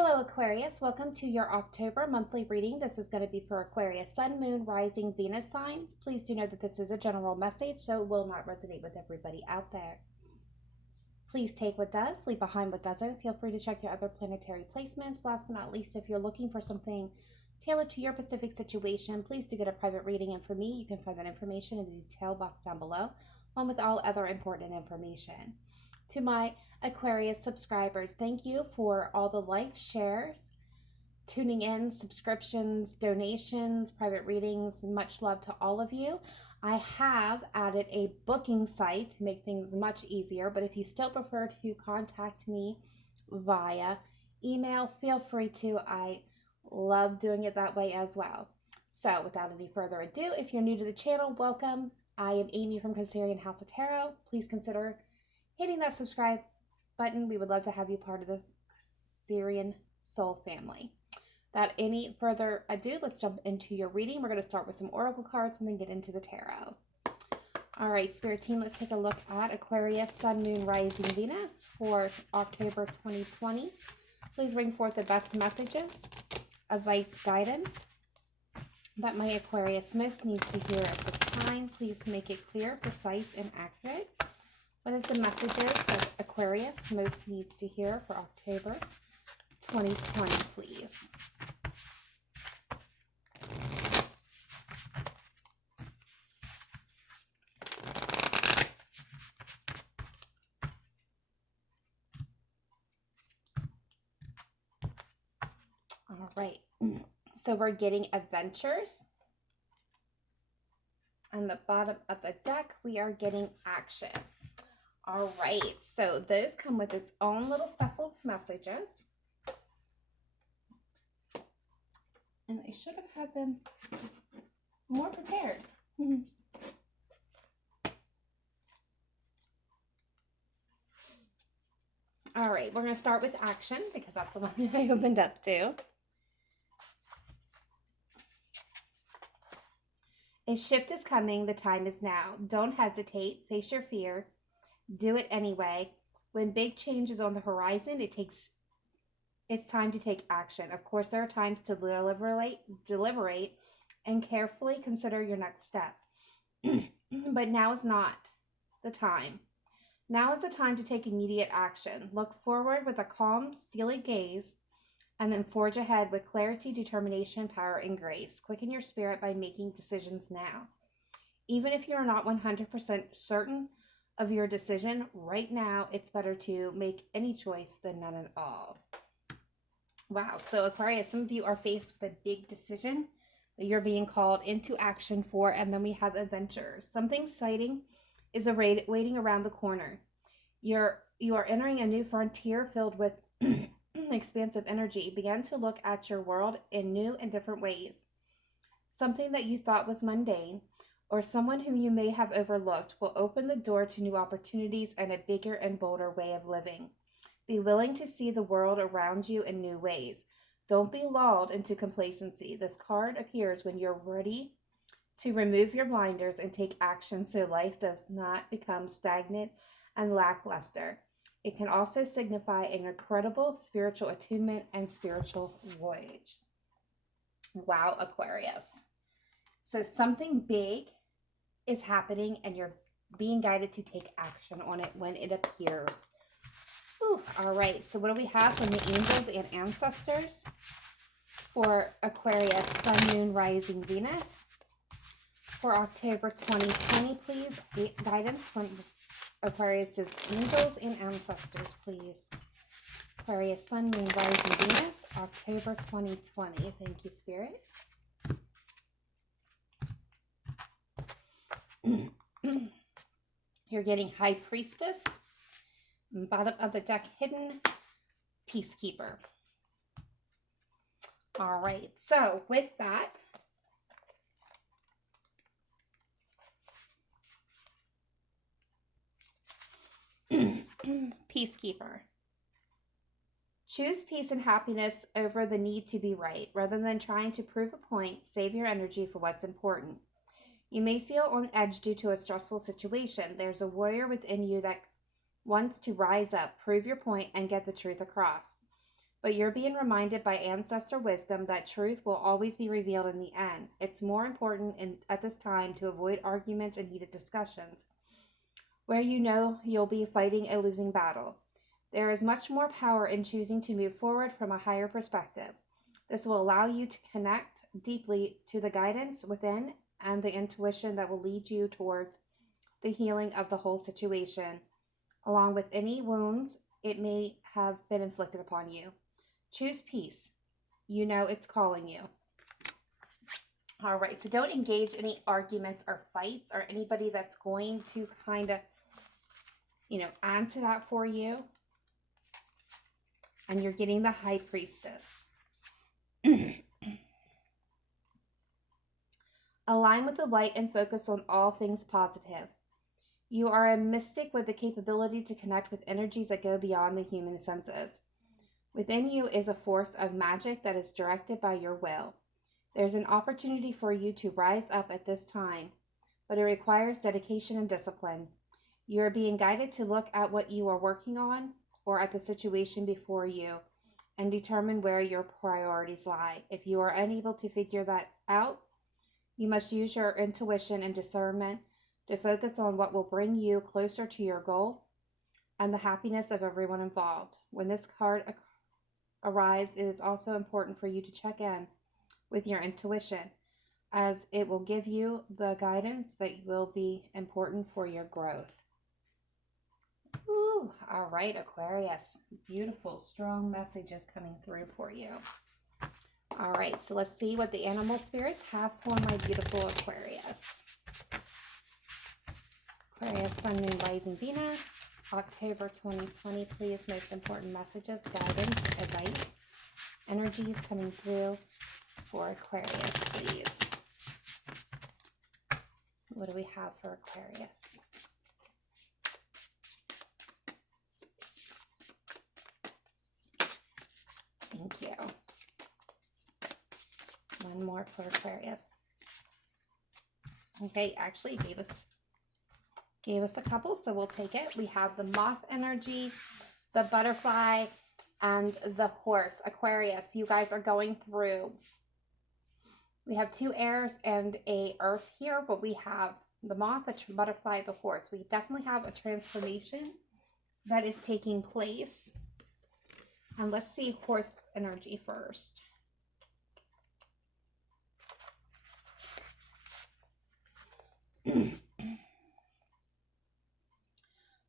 Hello Aquarius, welcome to your October monthly reading. This is going to be for Aquarius, Sun, Moon, Rising, Venus signs. Please do know that this is a general message, so it will not resonate with everybody out there. Please take what does, leave behind what doesn't. Feel free to check your other planetary placements. Last but not least, if you're looking for something tailored to your specific situation, please do get a private reading. And for me, you can find that information in the detail box down below, along with all other important information. To my Aquarius subscribers, thank you for all the likes, shares, tuning in, subscriptions, donations, private readings. Much love to all of you. I have added a booking site to make things much easier, but if you still prefer to contact me via email, feel free to. I love doing it that way as well. So without any further ado, if you're new to the channel, welcome. I am Amy from Cancerian House of Tarot. Please consider hitting that subscribe button. We would love to have you part of the Cancerian soul family. Without any further ado, let's jump into your reading. We're going to start with some oracle cards and then get into the tarot. All right, Spirit team, let's take a look at Aquarius, Sun, Moon, Rising, Venus for October 2020. Please bring forth the best messages, advice, guidance that my Aquarius most needs to hear at this time. Please make it clear, precise, and accurate. What is the messages that Aquarius most needs to hear for October 2020, please? All right, so we're getting adventures. On the bottom of the deck, we are getting action. All right, so those come with its own little special messages. And I should have had them more prepared. All right, we're going to start with action because that's the one that I opened up to. A shift is coming. The time is now. Don't hesitate. Face your fear. Do it anyway. When big change is on the horizon, it's time to take action. Of course, there are times to deliberate and carefully consider your next step. But now is not the time. Now is the time to take immediate action. Look forward with a calm, steely gaze, and then forge ahead with clarity, determination, power, and grace. Quicken your spirit by making decisions now. Even if you are not 100% certain of your decision right now, it's better to make any choice than none at all. Wow, so Aquarius, some of you are faced with a big decision that you're being called into action for, and then we have adventures. Something exciting is waiting around the corner. You are entering a new frontier filled with expansive energy. Begin to look at your world in new and different ways. Something that you thought was mundane, or someone whom you may have overlooked, will open the door to new opportunities and a bigger and bolder way of living. Be willing to see the world around you in new ways. Don't be lulled into complacency. This card appears when you're ready to remove your blinders and take action so life does not become stagnant and lackluster. It can also signify an incredible spiritual attunement and spiritual voyage. Wow, Aquarius. So something big is happening and you're being guided to take action on it when it appears. Ooh, all right, so what do we have from the angels and ancestors for Aquarius, Sun, Moon, Rising, Venus for October 2020, please? Guidance from Aquarius's angels and ancestors, please. Aquarius, Sun, Moon, Rising, Venus, October 2020. Thank you, Spirit. You're getting High Priestess. Bottom of the deck, Hidden Peacekeeper. All right, so with that, Peacekeeper. Choose peace and happiness over the need to be right. Rather than trying to prove a point, save your energy for what's important. You may feel on edge due to a stressful situation. There's a warrior within you that wants to rise up, prove your point, and get the truth across. But you're being reminded by ancestor wisdom that truth will always be revealed in the end. It's more important at this time to avoid arguments and heated discussions where you know you'll be fighting a losing battle. There is much more power in choosing to move forward from a higher perspective. This will allow you to connect deeply to the guidance within and the intuition that will lead you towards the healing of the whole situation, along with any wounds it may have been inflicted upon you. Choose peace. You know it's calling you. All right, so don't engage any arguments or fights or anybody that's going to kind of, add to that for you. And you're getting the High Priestess. Align with the light and focus on all things positive. You are a mystic with the capability to connect with energies that go beyond the human senses. Within you is a force of magic that is directed by your will. There's an opportunity for you to rise up at this time, but it requires dedication and discipline. You are being guided to look at what you are working on or at the situation before you and determine where your priorities lie. If you are unable to figure that out, you must use your intuition and discernment to focus on what will bring you closer to your goal and the happiness of everyone involved. When this card arrives, it is also important for you to check in with your intuition, as it will give you the guidance that will be important for your growth. Ooh, all right, Aquarius. Beautiful, strong messages coming through for you. All right, so let's see what the animal spirits have for my beautiful Aquarius. Aquarius, Sun, Moon, Rising, Venus. October 2020, please. Most important messages, guidance, advice, energies coming through for Aquarius, please. What do we have for Aquarius? Thank you. One more for Aquarius. Okay, actually gave us a couple, so we'll take it. We have the moth energy, the butterfly, and the horse. Aquarius, you guys are going through. We have 2 airs and a earth here, but we have the moth, the butterfly, the horse. We definitely have a transformation that is taking place. And let's see horse energy first.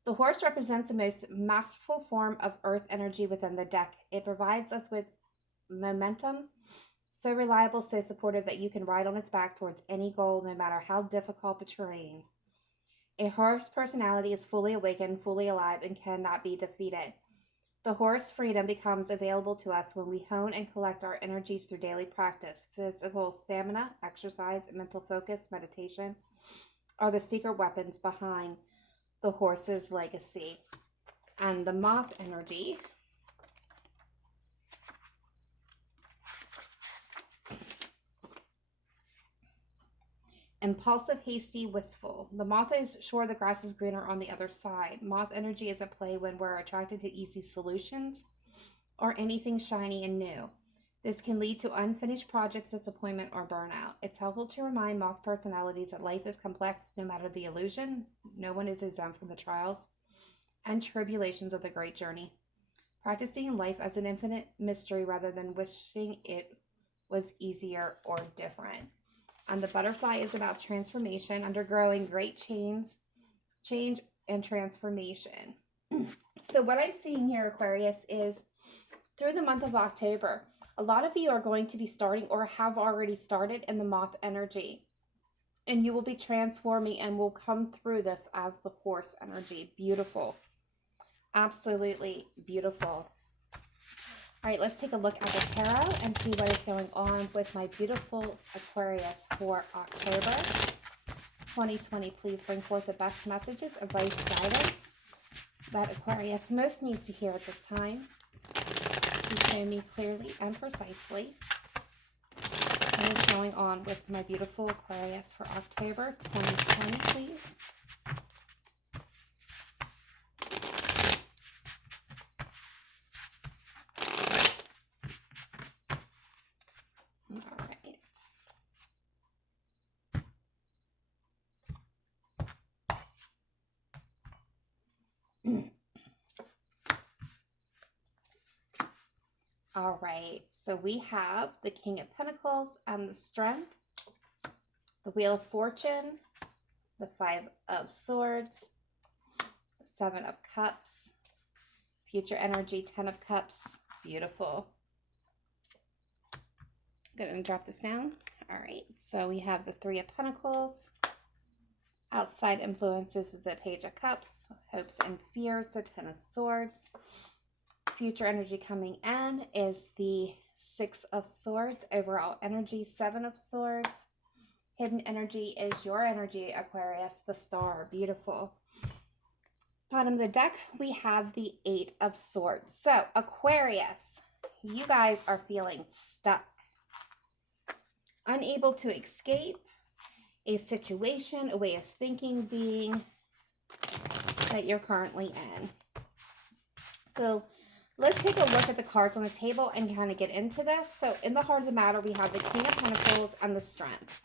The horse represents the most masterful form of earth energy within the deck. It provides us with momentum, so reliable, so supportive that you can ride on its back towards any goal, no matter how difficult the terrain. A horse personality is fully awakened, fully alive, and cannot be defeated. The horse freedom becomes available to us when we hone and collect our energies through daily practice. Physical stamina, exercise, mental focus, meditation are the secret weapons behind the horse's legacy. And the moth energy impulsive, hasty, wistful. The moth is sure the grass is greener on the other side. Moth energy is at play when we're attracted to easy solutions or anything shiny and new. This can lead to unfinished projects, disappointment, or burnout. It's helpful to remind moth personalities that life is complex no matter the illusion. No one is exempt from the trials and tribulations of the great journey. Practicing life as an infinite mystery rather than wishing it was easier or different. And the butterfly is about transformation, undergoing great change and transformation. So what I'm seeing here, Aquarius, is through the month of October, a lot of you are going to be starting or have already started in the moth energy. And you will be transforming and will come through this as the horse energy. Beautiful. Absolutely beautiful. All right, let's take a look at the tarot and see what is going on with my beautiful Aquarius for October 2020. Please bring forth the best messages, advice, guidance that Aquarius most needs to hear at this time. Please show me clearly and precisely what is going on with my beautiful Aquarius for October 2020, please. All right, so we have the King of Pentacles and the Strength, the Wheel of Fortune, the Five of Swords, the Seven of Cups, future energy, 10 of Cups. Beautiful. Gonna drop this down. All right, so we have the Three of Pentacles. Outside influences is the Page of Cups. Hopes and fears, the 10 of Swords. Future energy coming in is the Six of Swords. Overall energy, 7 of Swords. Hidden energy is your energy, Aquarius, the Star. Beautiful. Bottom of the deck, we have the Eight of Swords. So, Aquarius, you guys are feeling stuck. Unable to escape a situation, a way of thinking being that you're currently in. So, let's take a look at the cards on the table and kind of get into this. So, in the heart of the matter, we have the King of Pentacles and the Strength.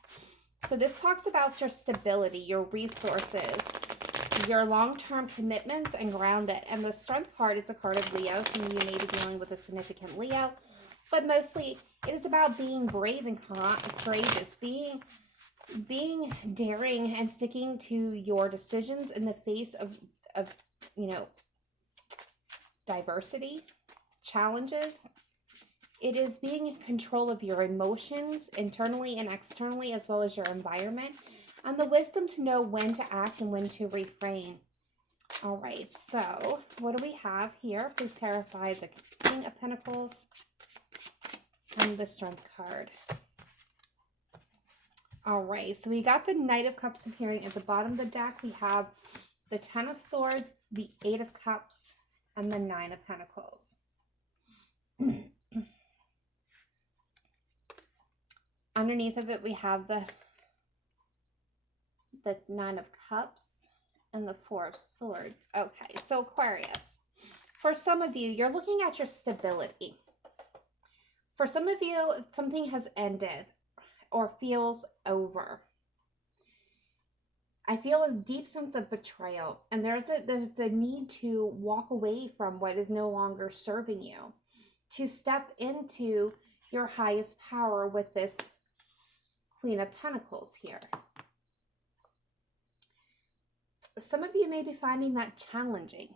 So, this talks about your stability, your resources, your long-term commitments, and grounded. And the Strength card is a card of Leo, so you may be dealing with a significant Leo. But mostly, it is about being brave and courageous, being daring and sticking to your decisions in the face of you know, diversity, challenges. It is being in control of your emotions internally and externally, as well as your environment, and the wisdom to know when to act and when to refrain. All right, so what do we have here? Please clarify the King of Pentacles and the Strength card. All right, so we got the Knight of Cups appearing at the bottom of the deck. We have the 10 of Swords, the 8 of Cups, and the 9 of Pentacles. Underneath of it, we have the 9 of Cups and the 4 of Swords. Okay, so Aquarius, for some of you, you're looking at your stability. For some of you, something has ended or feels over. I feel a deep sense of betrayal, and there's the need to walk away from what is no longer serving you, to step into your highest power with this Queen of Pentacles here. Some of you may be finding that challenging.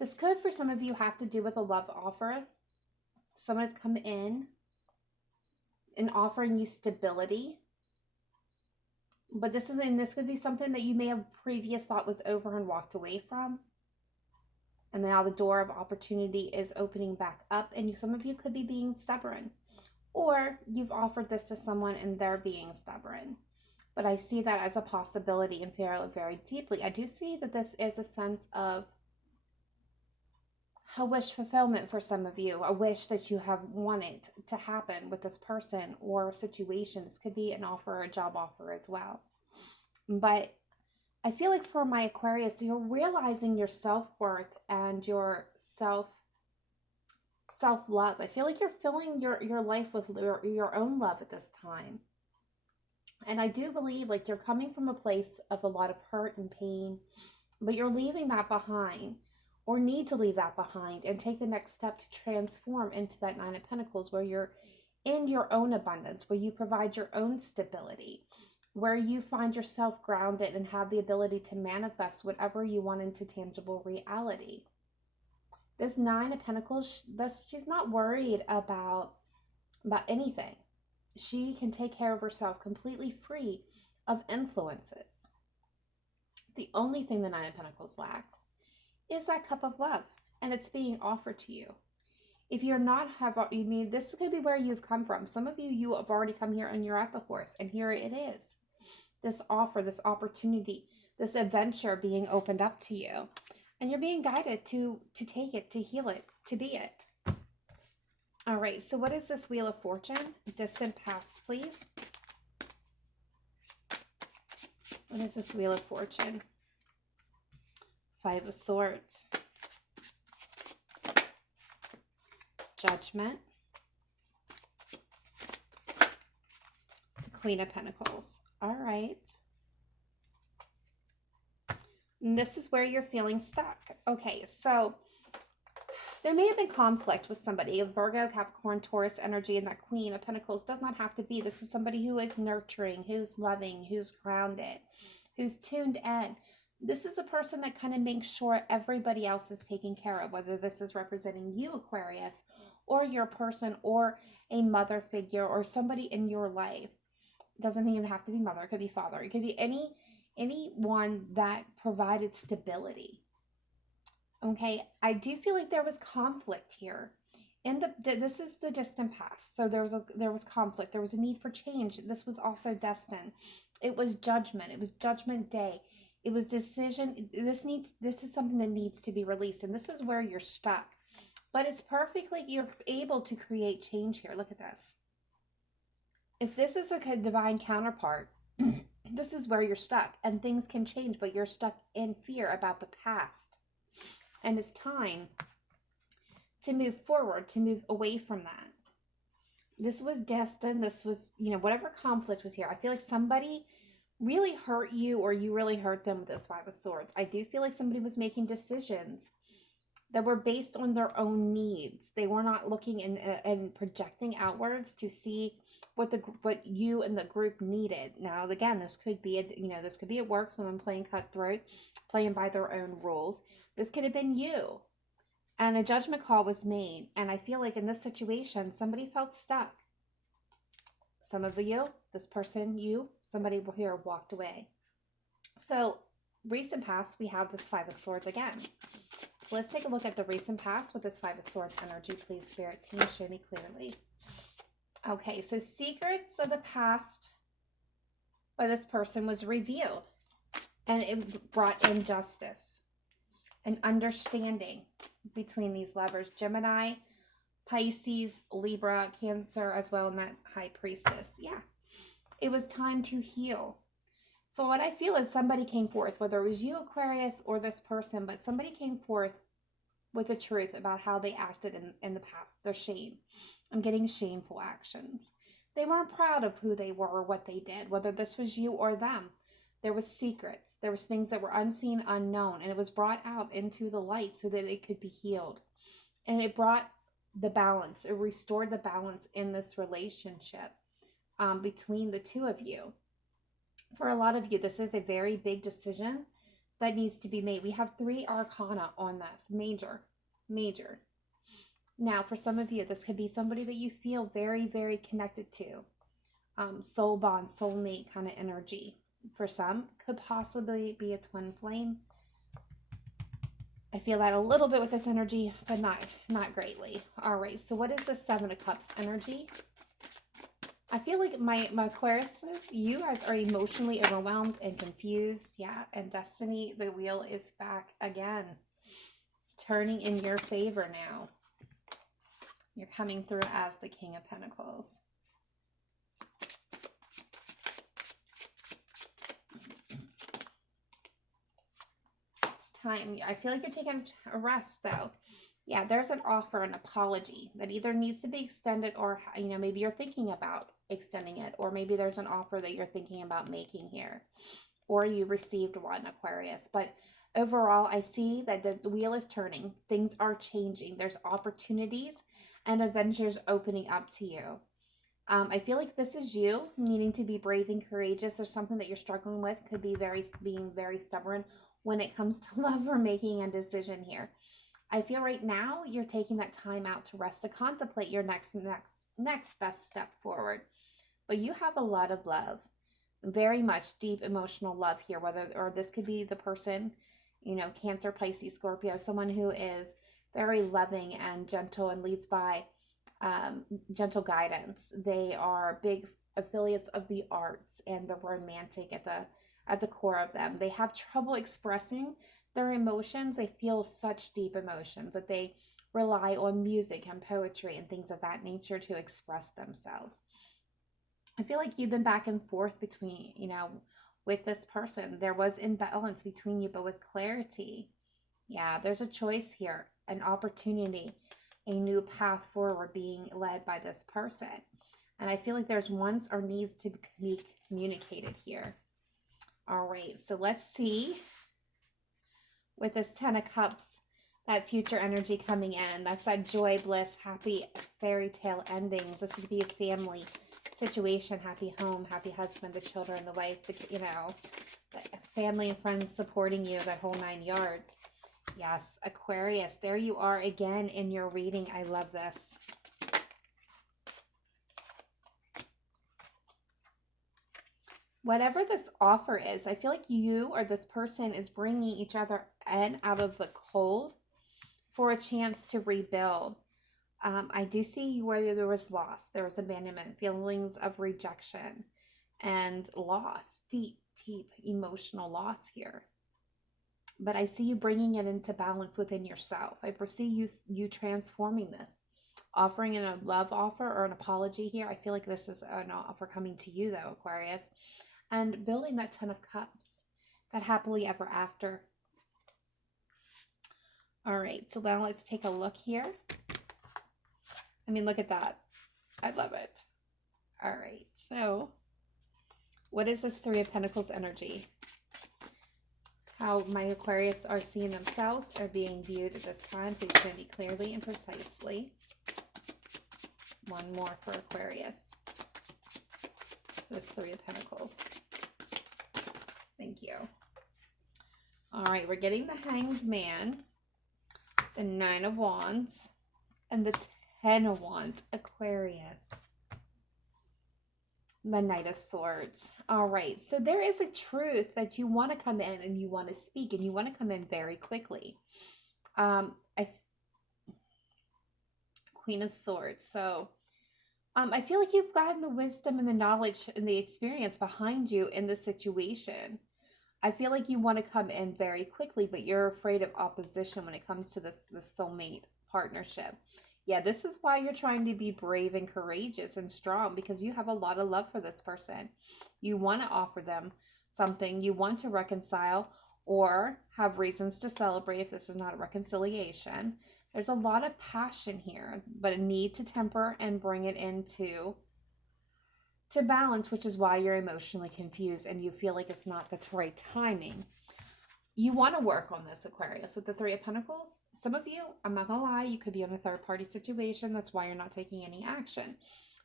This could, for some of you, have to do with a love offer. Someone has come in and offering you stability. But this could be something that you may have previous thought was over and walked away from. And now the door of opportunity is opening back up, and some of you could be being stubborn. Or you've offered this to someone and they're being stubborn. But I see that as a possibility and feel it very deeply. I do see that this is a sense of a wish fulfillment for some of you, a wish that you have wanted to happen with this person or situation. This could be an offer or a job offer as well. But I feel like for my Aquarius, you're realizing your self-worth and your self-love. I feel like you're filling your life with your own love at this time. And I do believe like you're coming from a place of a lot of hurt and pain, but you're leaving that behind, or need to leave that behind and take the next step to transform into that 9 of Pentacles, where you're in your own abundance, where you provide your own stability, where you find yourself grounded and have the ability to manifest whatever you want into tangible reality. This 9 of Pentacles, she's not worried about anything. She can take care of herself completely free of influences. The only thing the 9 of Pentacles lacks is that cup of love, and it's being offered to you. If you're not this could be where you've come from. Some of you have already come here and you're at the horse, and here it is. This offer, this opportunity, this adventure being opened up to you, and you're being guided to take it, to heal it, to be it. All right, so what is this Wheel of Fortune? Distant past, please. What is this Wheel of Fortune? 5 of Swords. Judgment. The Queen of Pentacles. All right. And this is where you're feeling stuck. Okay, so There may have been conflict with somebody, a Virgo, Capricorn, Taurus energy, and that Queen of Pentacles does not have to be. This is somebody who is nurturing, who's loving, who's grounded, who's tuned in. This is a person that kind of makes sure everybody else is taken care of, whether this is representing you, Aquarius, or your person, or a mother figure, or somebody in your life. It doesn't even have to be mother. It could be father. It could be anyone that provided stability. Okay, I do feel like there was conflict here. This is the distant past. So there was conflict. There was a need for change. This was also destined. It was judgment. It was judgment day. It was decision. This is something that needs to be released, and this is where you're stuck. But it's perfectly, you're able to create change here. Look at this. If this is a divine counterpart, this is where you're stuck, and things can change, but you're stuck in fear about the past. And it's time to move forward, to move away from that. This was destined. This was, whatever conflict was here. I feel like somebody really hurt you, or you really hurt them with this Five of Swords. I do feel like somebody was making decisions that were based on their own needs. They were not looking and projecting outwards to see what you and the group needed. Now, again, this could be at work, someone playing cutthroat, playing by their own rules. This could have been you. And a judgment call was made. And I feel like in this situation, somebody felt stuck. Some of you, this person, somebody here walked away. So, recent past, we have this Five of Swords again. So let's take a look at the recent past with this Five of Swords energy. Please, Spirit Team, show me clearly. Okay, so secrets of the past by this person was revealed. And it brought injustice and understanding between these lovers. Gemini, Pisces, Libra, Cancer, as well, and that High Priestess. Yeah, it was time to heal. So what I feel is somebody came forth, whether it was you, Aquarius, or this person, but somebody came forth with the truth about how they acted in the past, their shame, and getting shameful actions. They weren't proud of who they were or what they did, whether this was you or them. There was secrets. There was things that were unseen, unknown, and it was brought out into the light so that it could be healed. And it brought the balance. It restored the balance in this relationship between the two of you. For a lot of you, this is a very big decision that needs to be made. We have 3 arcana on this. Major. Now, for some of you, this could be somebody that you feel very, very connected to. Soul bond, soulmate kind of energy. For some, could possibly be a twin flame. I feel that a little bit with this energy, but not greatly. All right, so what is the Seven of Cups energy? I feel like my Aquariuses, you guys are emotionally overwhelmed and confused. Yeah, and destiny, the wheel is back again. Turning in your favor now. You're coming through as the King of Pentacles. It's time. I feel like you're taking a rest, though. Yeah, there's an offer, an apology that either needs to be extended, or, maybe you're thinking about extending it, or maybe there's an offer that you're thinking about making here, or you received one, Aquarius. But overall, I see that the wheel is turning. Things are changing. There's opportunities and adventures opening up to you. I feel like this is you needing to be brave and courageous. There's something that you're struggling with. Could be being very stubborn when it comes to love or making a decision here. I feel right now you're taking that time out to rest, to contemplate your next best step forward. But you have a lot of love, very much deep emotional love here. Or this could be the person, Cancer, Pisces, Scorpio, someone who is very loving and gentle and leads by gentle guidance. They are big affiliates of the arts and the romantic at the core of them. They have trouble expressing their emotions. They feel such deep emotions that they rely on music and poetry and things of that nature to express themselves. I feel like you've been back and forth between, with this person. There was imbalance between you, but with clarity. Yeah, there's a choice here, an opportunity, a new path forward being led by this person. And I feel like there's wants or needs to be communicated here. All right, so let's see. With this 10 of Cups, That future energy coming in. That's that joy, bliss, happy fairy tale endings. This would be a family situation, happy home, happy husband, the children, the wife, the, you know, the family and friends supporting you, that whole 9 yards. Yes, Aquarius, there you are again in your reading. I love this. Whatever this offer is, I feel like you or this person is bringing each other in out of the cold for a chance to rebuild. I do see where there was loss, there was abandonment, feelings of rejection and loss, deep, deep emotional loss here. But I see you bringing it into balance within yourself. I foresee you transforming this, offering in a love offer or an apology here. I feel like this is an offer coming to you though, Aquarius, and building that 10 of cups, that happily ever after. All right, so now let's take a look here. I mean, look at that. I love it. All right, so what is this 3 of Pentacles energy? How my Aquarius are seeing themselves, are being viewed at this time. Please show me clearly and precisely. One more for Aquarius. This 3 of Pentacles. Thank you. All right, we're getting the Hanged Man, the 9 of Wands, and the 10 of Wands, Aquarius. The Knight of Swords. All right, so there is a truth that you want to come in and you want to speak, and you want to come in very quickly. Queen of Swords. So I feel like you've gotten the wisdom and the knowledge and the experience behind you in this situation. I feel like you want to come in very quickly, but you're afraid of opposition when it comes to this soulmate partnership. Yeah, this is why you're trying to be brave and courageous and strong, because you have a lot of love for this person. You want to offer them something. You want to reconcile or have reasons to celebrate if this is not a reconciliation. There's a lot of passion here, but a need to temper and bring it into balance, which is why you're emotionally confused and you feel like it's not the right timing. You want to work on this, Aquarius, with the 3 of Pentacles. Some of you, I'm not going to lie, you could be in a third-party situation. That's why you're not taking any action.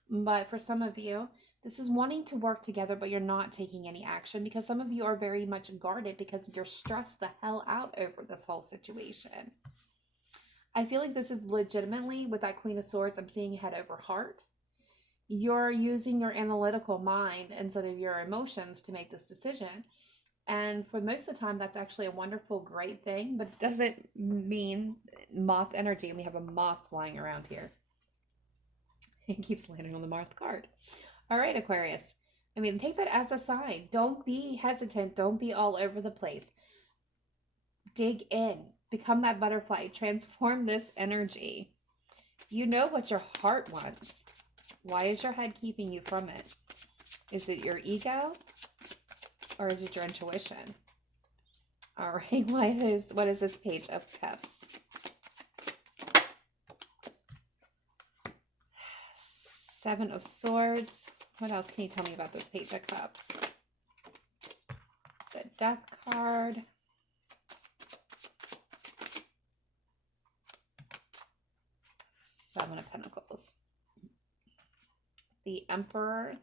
But for some of you, this is wanting to work together, but you're not taking any action because some of you are very much guarded because you're stressed the hell out over this whole situation. I feel like this is legitimately, with that Queen of Swords, I'm seeing head over heart. You're using your analytical mind instead of your emotions to make this decision. And for most of the time, that's actually a wonderful, great thing, but it doesn't mean moth energy. And we have a moth flying around here. It keeps landing on the moth card. All right, Aquarius. I mean, take that as a sign. Don't be hesitant. Don't be all over the place. Dig in. Become that butterfly. Transform this energy. You know what your heart wants. Why is your head keeping you from it? Is it your ego? Or is it your intuition? All right, what is this Page of Cups? 7 of Swords. What else can you tell me about this Page of Cups? The Death card. Seven of Pentacles. The Emperor.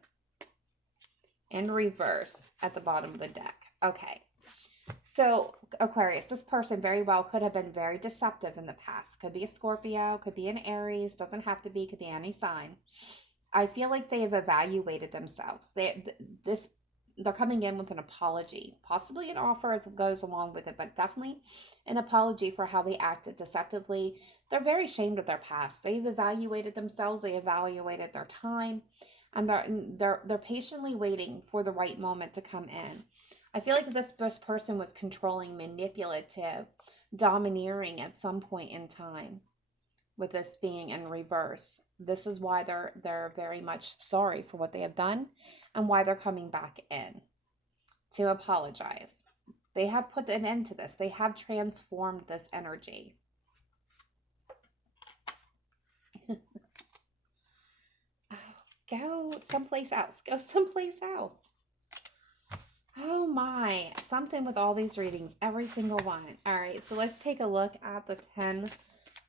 In reverse at the bottom of the deck. Okay. So, Aquarius, this person very well could have been very deceptive in the past. Could be a Scorpio, could be an Aries, doesn't have to be, could be any sign. I feel like they have evaluated themselves. They're coming in with an apology, possibly an offer as goes along with it, but definitely an apology for how they acted deceptively. They're very ashamed of their past. They've evaluated themselves, they evaluated their time, and they're patiently waiting for the right moment to come in. I feel like this person was controlling, manipulative, domineering at some point in time. With this being in reverse, this is why they're very much sorry for what they have done and why they're coming back in to apologize. They have put an end to this. They have transformed this energy. Go someplace else. Go someplace else. Oh my, something with all these readings, every single one. All right, so let's take a look at the 10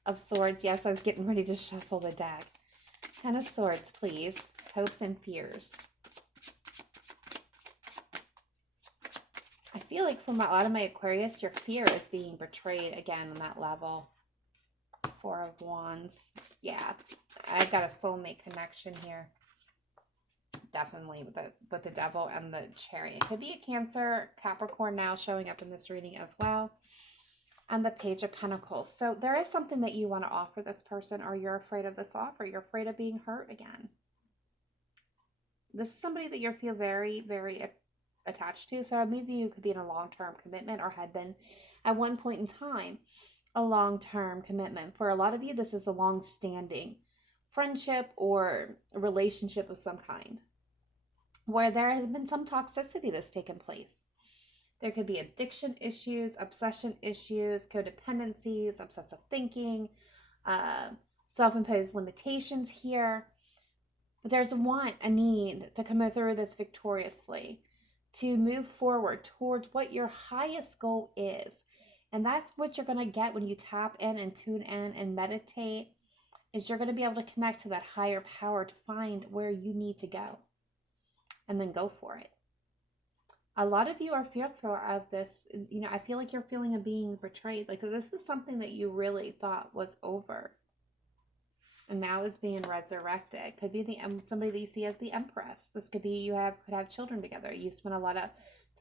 of Swords. Yes, I was getting ready to shuffle the deck. 10 of Swords, please. Hopes and fears. I feel like from a lot of my Aquarius, your fear is being betrayed again on that level. 4 of Wands. Yeah, I've got a soulmate connection here. Definitely with the Devil and the Chariot. Could be a Cancer, Capricorn now showing up in this reading as well. And the Page of Pentacles. So there is something that you want to offer this person, or you're afraid of this offer. You're afraid of being hurt again. This is somebody that you feel very, very attached to. So maybe you could be in a long-term commitment, or had been at one point in time a long-term commitment. For a lot of you, this is a long-standing friendship or a relationship of some kind, where there has been some toxicity that's taken place. There could be addiction issues, obsession issues, codependencies, obsessive thinking, self-imposed limitations here. But there's a need to come through this victoriously, to move forward towards what your highest goal is. And that's what you're going to get when you tap in and tune in and meditate, is you're going to be able to connect to that higher power to find where you need to go and then go for it. A lot of you are fearful of this. You know, I feel like you're feeling of being betrayed. Like this is something that you really thought was over, and now is being resurrected. Could be somebody that you see as the Empress. This could be could have children together. You spent a lot of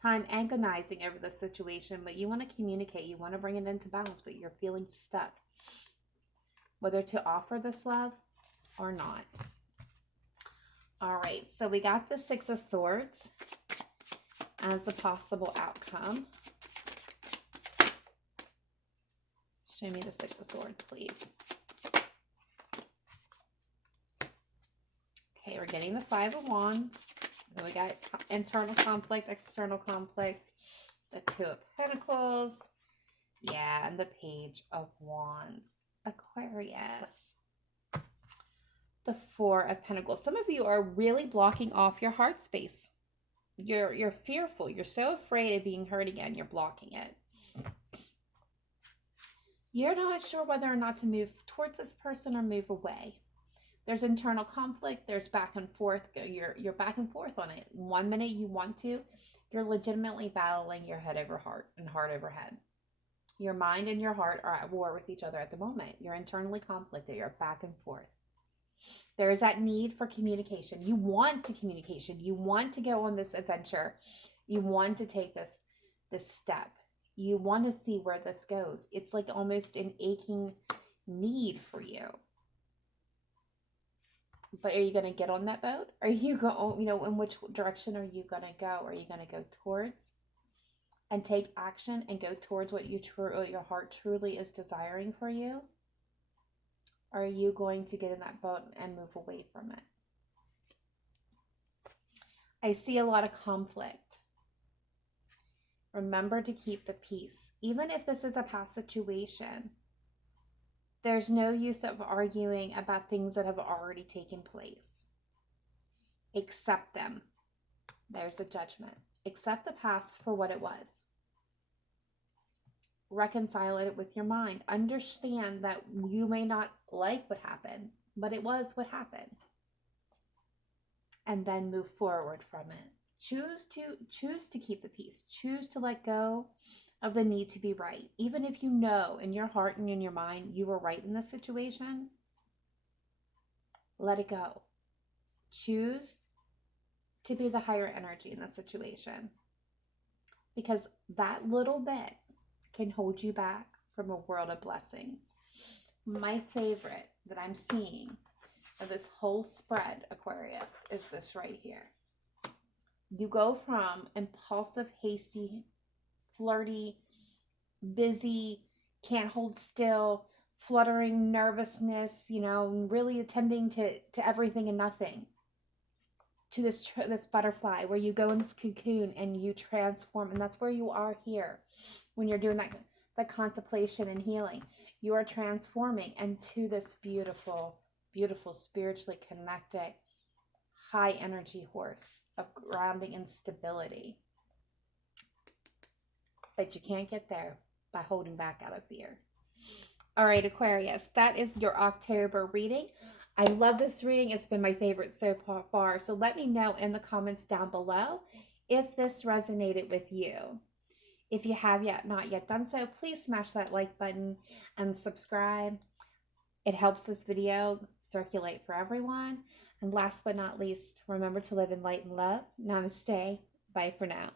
time agonizing over this situation, but you want to communicate. You want to bring it into balance, but you're feeling stuck. Whether to offer this love or not. All right, so we got the 6 of Swords as the possible outcome. Show me the 6 of Swords, please. Okay, we're getting the 5 of Wands. Then we got internal conflict, external conflict, the 2 of Pentacles. Yeah, and the Page of Wands. Aquarius. The 4 of Pentacles. Some of you are really blocking off your heart space. You're fearful. You're so afraid of being hurt again. You're blocking it. You're not sure whether or not to move towards this person or move away. There's internal conflict. There's back and forth. You're back and forth on it. One minute you want to. You're legitimately battling your head over heart and heart over head. Your mind and your heart are at war with each other at the moment. You're internally conflicted. You're back and forth. There is that need for communication. You want to communication. You want to go on this adventure. You want to take this step. You want to see where this goes. It's like almost an aching need for you. But are you going to get on that boat? Are you going, in which direction are you going to go? Are you going to go towards and take action and go towards what your heart truly is desiring for you? Or are you going to get in that boat and move away from it? I see a lot of conflict. Remember to keep the peace. Even if this is a past situation, there's no use of arguing about things that have already taken place. Accept them. There's a judgment. Accept the past for what it was. Reconcile it with your mind. Understand that you may not like what happened, but it was what happened. And then move forward from it. Choose to keep the peace. Choose to let go of the need to be right. Even if you know in your heart and in your mind you were right in this situation, let it go. Choose to be the higher energy in the situation. Because that little bit can hold you back from a world of blessings. My favorite that I'm seeing of this whole spread, Aquarius, is this right here. You go from impulsive, hasty, flirty, busy, can't hold still, fluttering nervousness, really attending to everything and nothing, to this butterfly where you go in this cocoon and you transform. And that's where you are here when you're doing that contemplation and healing. You are transforming into this beautiful, beautiful, spiritually connected, high energy horse of grounding and stability. but you can't get there by holding back out of fear. All right, Aquarius, that is your October reading. I love this reading. It's been my favorite so far. So let me know in the comments down below if this resonated with you. If you have not yet done so, please smash that like button and subscribe. It helps this video circulate for everyone. And last but not least, remember to live in light and love. Namaste. Bye for now.